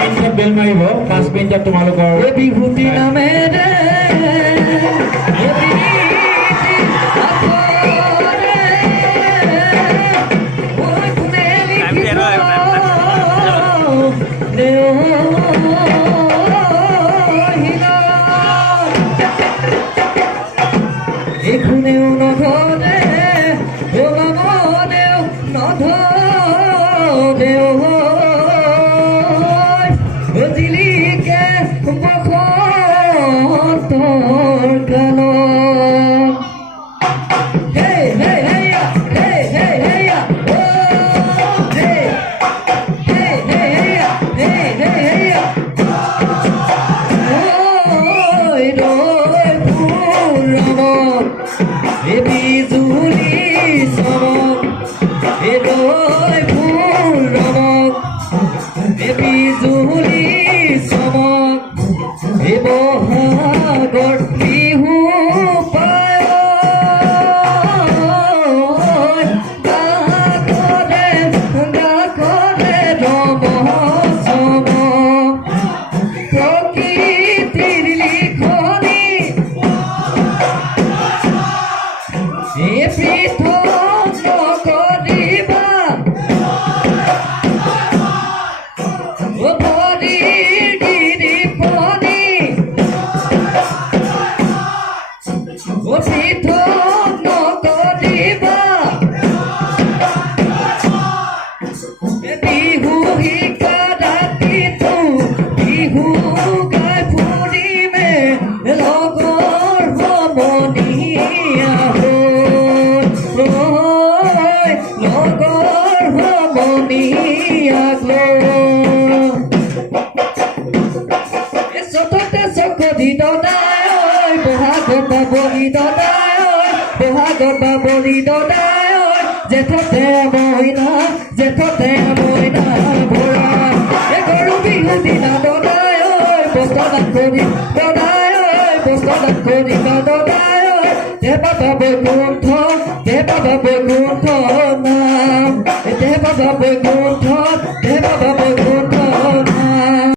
মিনিটত বেল মাৰিব 5 মিনিটত তোমালোকৰ এই বিভূতি নামেৰে এখনেও নধৰে ওলাবনেও নধৰেও জিলিকে বসন্তৰ গানত হে হে হেয়া হে হে হেয়া ও হে হে হে হেয়া হে হে হেয়া ওই রয় ফুলমন এ বিজুলি চমক এ রয় ফুলমন এ বিজুলি চমক এ বহাগৰ বিহু পায়ন গাকলে ৰম চম প্ৰকৃতিৰ লিখনি এ পৃথক নকৰিবা ও ভৰিৰ গিৰিপনি ও পৃথক নকৰিবা এ বিহু শিকা ৰাতিটো বিহু গাই ফুৰিমে লগৰ সমনীয়া লগৰ সমনীয়া চততে চকধি দদাই বহাগত বাবলি দদাই বহাগত বাবলি দদাই জেঠতে মইনা ভৰা এ গৰু বিহু দিনা দদাই বস্তনাত কৰি দদাই বস্তনাত কৰি দদাই দেবা বৈকুণ্ঠ নাম দেবা বৈকুণ্ঠ